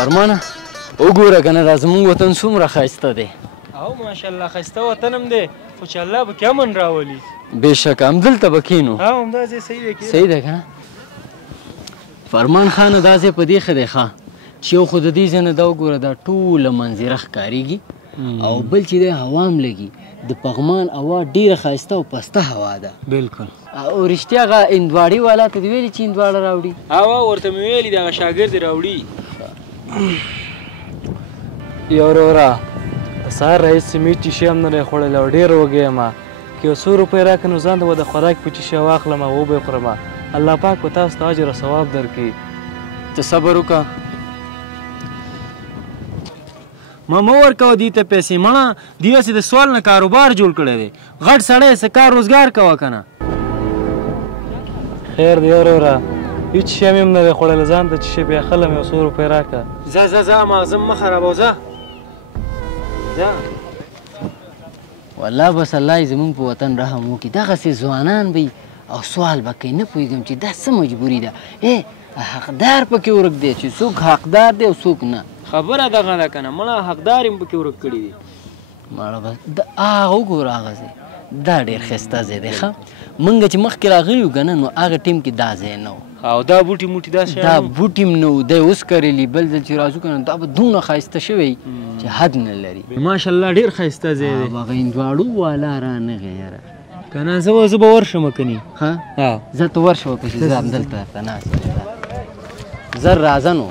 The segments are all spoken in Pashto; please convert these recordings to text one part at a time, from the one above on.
فرمانه وګوره که نه دا زموږ وطن څومره ښایسته دی او ماشاءالله ښایسته وطن هم دی خو چې الله پکې امن راولي بېشکه همدلته به کښېنو همدا ځای صحیح دی صحیح دی که نه فرمان خانه دا ځای په دې ښه دی ښه چې یو خو د دې ځای نه دا وګوره دا ټوله منظره ښکارېږي او بل چې دی هوا هم لګي د پغمان هوا ډېره ښایسته او پسته هوا ده بلکل او رښتیا هغه هندواړي والا ته دې ویلي چې هندواړه راوړي ورته مې ویلي د هغه شاګرد یې راوړي یو وروره د سهار راهیسې مې هېڅ شی هم نه دی خوړلی او ډېر وږی یم که یو څو روپۍ راکړې نو ځان ته به د خوراک په شی واخلم او وبه یې خورم الله پاک به تاسو ته اجر او ثواب درکړي ته صبر وکړه ما مه ورکوه دې ته پیسې مړه دې هسې د سوال نه کاروبار جوړ کړی دی غټ سړی څه کار روزګار کوه که نه خیر دی وروره هېڅ شی مې هم نه دی خوړلی ځان ته چې شی بیا خلم یو څو روپۍ راکړه ځه ماغزه مه خرابوه ځه والله بس الله یې زموږ په وطن رحم وکړي دغسې ځوانان به او سوال به کوي نه پوهېږم چې دا څه مجبوري ده حقدار پکې ورک دی چې څوک حقدار دی او څوک نه خبره دغه ده که نه مړه حقدار یې پکې ورک کړي دي مړه بس هغه وګوره هغه ځای دا ډېر ښایسته ځای دی ښه موږ چې مخکې راغلي وو که نه نو هغه ټیم کې دا ځای نه و او دا بوټي موټي دا شیان دا بوټي هم نه و دی اوس کرلي بل ځل چې راځو که نه دا به دومره ښایسته شوی چې حد نه لري ماشاءالله ډېر ښایسته ځای دی هغه هندواړو والا رانغی یاره که نه زه به ورشم که نه زه ته ورشه ورپسې زه همدلته درته ناست یم زر راځه نو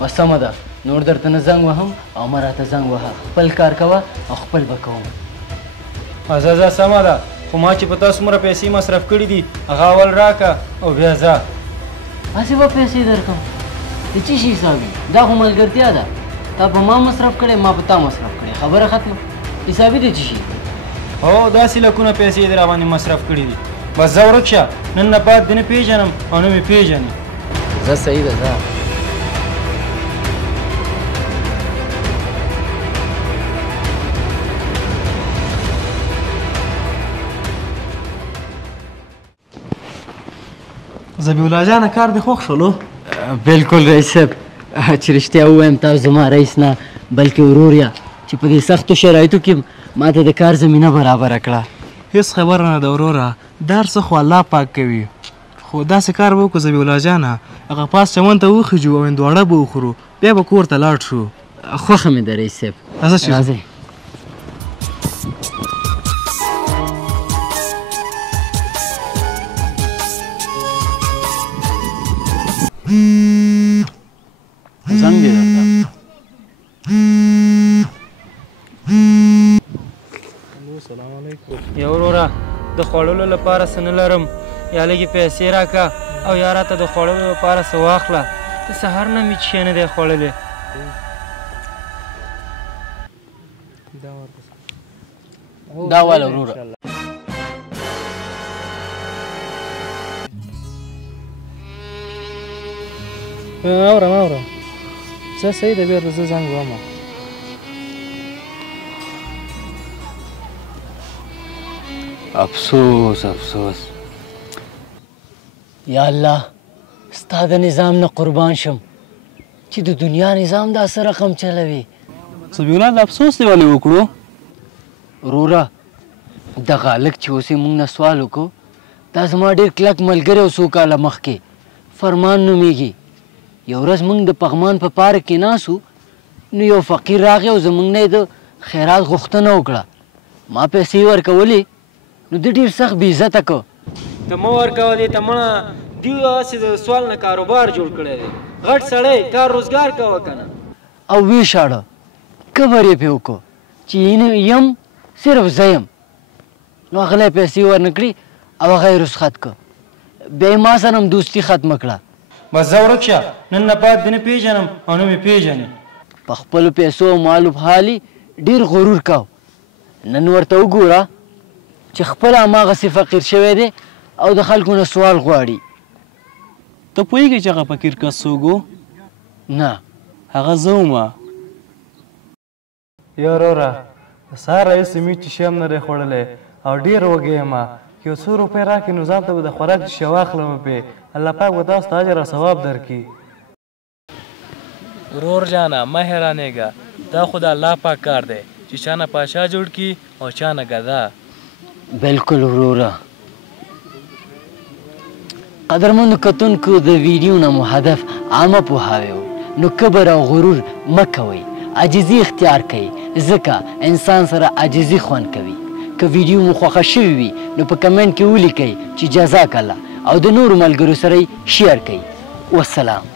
بس سمه ده نور درته نه زنګ وهم او مه راته زنګ وهه خپل کار کوه او خپل به کوم ځه سمه ده خو ما چې په تا څومره پیسې مصرف کړي دي هغه اول راکه او بیا ځه هسې به پیسې درکړم د څه شي حساب دا خو ملګرتیا ده تا په ما مصرف کړی ما په تا مصرف کړی خبره ختمه حسابي د څه شي هو داسې لکونه پیسې یې در باندې مصرف کړي دي بس ځه ورک شه نن نه بعد دې نه پېژنم او نه مې پېژنې زه صحیح ده ځه ذبیح الله جانه کار دې خوښ شولو بلکل رئیس صاحب چې رښتیا ووایم تاسو زما رئیس نه بلکې ورور یا چې په دې سختو شرایطو کې ما ته د کار زمینه برابره کړه هېڅ خبره نه ده وروره دا هر څه خو الله پاک کوي خو داسې کار به وکړو ذبیح الله جانه هغه پاس چمن ته وخیږو او هندواړه به وخورو بیا به کور ته لاړ شو خوښه مې ده رئیس صاحب راځئ زنګ دی درته یا وروره د خوړلو لپاره څه نه لرم یا لږې پیسې راکړه او یا راته د خوړلو لپاره څه واخله د سهار نه مې شی نه دی خوړلی دا واله وروره اورم زه صحیح ده بیا زه زنګ وهم افسوس یا الله ستا د نظام نه قربان شم چې د دنیا نظام داسې رقم چلوي ذبیح الله د افسوس دی ولې وکړو وروره دغه هلک چې اوس یې موږ نه سوال وکړو دا زما ډېر کلک ملګری و څو کاله مخکې فرمان نومیږي یو ورځ موږ د پغمان په پارک کې ناست وو نو یو فقیر راغی او زموږ نه یې د خیرات غوښتنه وکړه ما پیسې ورکولې نو ده ډېر سخت بې عزته که ته مه ورکوه دې ته مړه دوی هسې د سوال نه کاروبار جوړ کړی دی غټ سړی کار روزګار کوه که نه او ویې شاړه کبر یې پرې وکړو چې یم صرف زه یم نو هغه پیسې ورنه کړي او هغه یې رسخت که بیا یې ما سره هم دوستي ختمه کړه بس ځه ورک شه نن نه بعد دې نه پېژنم او نه مې پېژنې په خپلو پیسو او مالو په حالي ډېر غرور کو نن ورته وګوره چې خپله هماغسې فقیر شوی دی او د خلکو نه سوال غواړي ته پوهېږې چې هغه فقیر کس څوک و نه هغه زه ومه یا وروره د سهار راهیسې مې هېڅ شی هم نه دی خوړلی او ډېر وږی یم که یو څو روپۍ راکړې نو ځان ته به د خوراک شیشه واخلم پې الله پاک به تاسو ته اجر او ثواب درکړي. ورور جانه مه حیرانېږه، دا خو د الله پاک کار دی چې چا نه پاچا جوړ کړي او چا نه ګدا. بالکل وروره. قدرمنو کتونکو د ویډیو نه مو هدف عامه پوهاوی و، نو کبر او غرور مه کوئ، عاجزي اختیار کړئ ځکه انسان سره عاجزي خوند کوي. که ویډیو مو خوښه شوې وي نو په کمنټ کې ولیکئ چې جزاک الله او د نورو ملګرو سره یې شیر کړئ. والسلام.